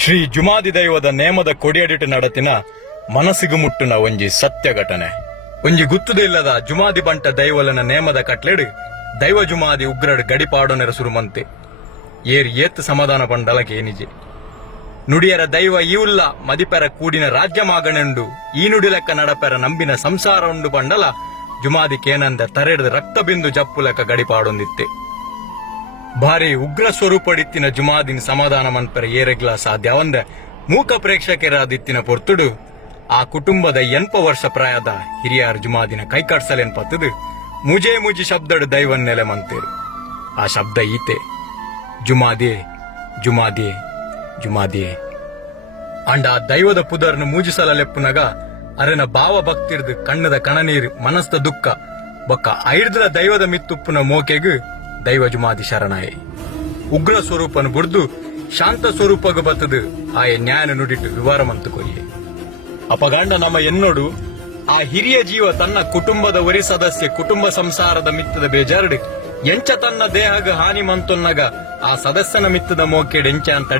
ಶ್ರೀ ಜುಮಾದಿ ದೈವದ ನೇಮದ ಕೊಡಿಯಡಿಟ ನಡತಿನ ಮನಸ್ಸಿಗು ಮುಟ್ಟುನ ಒಂಜಿ ಸತ್ಯ ಘಟನೆ ಒಂಜಿ ಗುತ್ತುದಿಲ್ಲದ ಜುಮಾದಿ ಬಂಟ ದೈವಲನ ನೇಮದ ಕಟ್ಲೆಡ್ ದೈವ ಜುಮಾದಿ ಉಗ್ರಡ್ ಗಡಿಪಾಡೋನೆರ ಸುರುಮಂತೆ. ಏರ್ ಏತ್ ಸಮಾಧಾನ ಪಂಡಲಕ್ಕೆ ಏನಿಜೆ. ನುಡಿಯರ ದೈವ ಇವುಲ್ಲ ಮದಿಪೆರ ಕೂಡಿನ ರಾಜ್ಯ ಮಾಗಣೆಂಡು ಈ ನುಡಿಲೆಕ್ಕ ನಡಪೆರ ನಂಬಿನ ಸಂಸಾರ ಉಂಡು ಬಂಡಲ ಜುಮಾದಿ ಕೇನಂದ ತರೆಡ್ದ ರಕ್ತ ಬಿಂದು ಜಪ್ಪು ಲೆಕ್ಕ ಗಡಿಪಾಡೊಂದಿತ್ತೆ. ಭಾರಿ ಉಗ್ರ ಸ್ವರೂಪಡಿತ್ತಿನ ಜುಮಾದಿನ ಸಮಾಧಾನ ಮಂತ್ರ ಏರೆಗ್ಲ ಸಾಧ್ಯ ಒಂದ ಮೂಕ ಪ್ರೇಕ್ಷಕರಾದಿತ್ತಿನ ಪೊರ್ತುಡು. ಆ ಕುಟುಂಬದ ಎನ್ಪ ವರ್ಷ ಪ್ರಾಯದ ಹಿರಿಯರ್ ಜುಮಾದಿನ ಕೈಕಾಡ್ಸಲೆನ್ ಪತ್ತದು ಮುಜೆ ಮುಜಿ ಶಬ್ದಡ್ ದೈವನ್ ನೆಲೆ ಮಂತೇರು. ಆ ಶಬ್ದ ಈತೆ. ಜುಮಾದಿ ಜುಮಾದಿ ಜುಮಾದಿ. ಅಂಡ ಆ ದೈವದ ಪುದರ್ನು ಮೂಜಿಸಲ ಲೆಪ್ಪುನಗ ಅರೆನ ಭಾವ ಭಕ್ತಿರ್ದು ಕಣ್ಣದ ಕಣನೀರು ಮನಸ್ತ ದುಃಖ. ಬೊಕ್ಕ ಐರ್ದ್ರ ದೈವದ ಮಿತ್ತುಪ್ಪುನ ಮೋಕೆಗು ಶರಣಾಯ. ಉಗ್ರ ಸ್ವರೂಪನ ಬುಡ್ದು ಶಾಂತ ಸ್ವರೂಪಗ ಬತ್ತದು. ಆಯ ನ್ಯಾಯ ನುಡಿಟ್ಟು ವಿವರ ಮಂತು ಕೊಯ್ಯೆ. ಅಪಗಾಂಡ ನಮ್ಮ ಎನ್ನೋಡು, ಆ ಹಿರಿಯ ಜೀವ ತನ್ನ ಕುಟುಂಬದ ಒರಿ ಸದಸ್ಯ, ಕುಟುಂಬ ಸಂಸಾರದ ಮಿತ್ತದ ಬೇಜಾರಡು. ಎಂಚ ತನ್ನ ದೇಹಗ ಹಾನಿ ಮಂತುನ್ನಗ, ಆ ಸದಸ್ಯನ ಮಿತ್ತದ ಮೋಕೆಡ್ ಎಂಚ ಅಂತ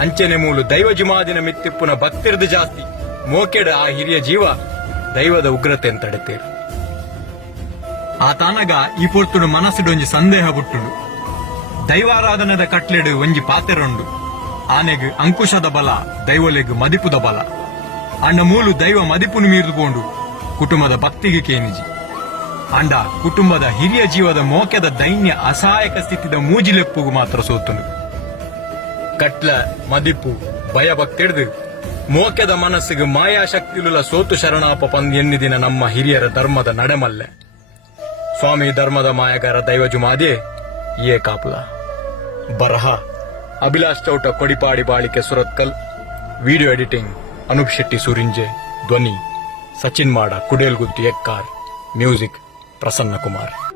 ಅಂಚನೆ ಮೂಲು ದೈವ ಜುಮಾದಿನ ಮಿತ್ತಿಪ್ಪುನ ಭಕ್ತಿರ್ದು ಜಾಸ್ತಿ. ಮೋಕೆಡ್ ಆ ಹಿರಿಯ ಜೀವ ದೈವದ ಉಗ್ರತೆ ಅಂತ ತಡೆತೇರು ಆ ತಾನಗ ಈ ಪೊರ್ತುಡು ಮನಸ್ಸುಡು ಒಂಜಿ ಸಂದೇಹ ಬುಟ್ಟುಡು. ದೈವಾರಾಧನದ ಕಟ್ಲೆಡು ಒಂಜಿ ಪಾತೆರೊಂಡು. ಆನೆಗ್ ಅಂಕುಶದ ಬಲ, ದೈವಲೆಗ್ ಮದಿಪುದ ಬಲ. ಅಂಡ ಮೂಲು ದೈವ ಮದಿಪುನು ಮೀರಿದುಕೊಂಡು ಕುಟುಂಬದ ಭಕ್ತಿಗೆ ಕೇನಿಜಿ. ಅಂಡ ಕುಟುಂಬದ ಹಿರಿಯ ಜೀವದ ಮೋಕೆದ ದೈನ್ಯ ಅಸಹಾಯಕ ಸ್ಥಿತಿದ ಮೂಜಿಲೆಪ್ಪುಗು ಮಾತ್ರ ಸೋತುನು ಕಟ್ಲ, ಮದಿಪು ಭಯ ಭಕ್ತಿಡ್ದು ಮೋಕೆದ ಮನಸ್ಸಿಗೆ ಮಾಯಾಶಕ್ತಿಲುಲ ಸೋತು ಶರಣಾಪ ಪಂದ್ ಎನ್ನಿದಿನ ನಮ್ಮ ಹಿರಿಯರ ಧರ್ಮದ ನಡೆಮಲ್ಲೆ. ಸ್ವಾಮಿ ಧರ್ಮದ ಮಾಯಗಾರ ದೈವ ಜುಮಾದಿ ಏ ಕಾಪುಲ. ಬರಹ, ಅಭಿಲಾಷ್ ಚೌಟ, ಕೊಡಿಪಾಡಿ ಬಾಳಿಕೆ Surathkal. Video editing, Anoop Shetty Surinje. ಧ್ವನಿ, ಸಚಿನ್ ಮಾಡ ಕುಡೇಲ್ಗುತ್ತಿ ಎಕ್ಕಾರ್. ಮ್ಯೂಸಿಕ್, ಪ್ರಸನ್ನ ಕುಮಾರ್.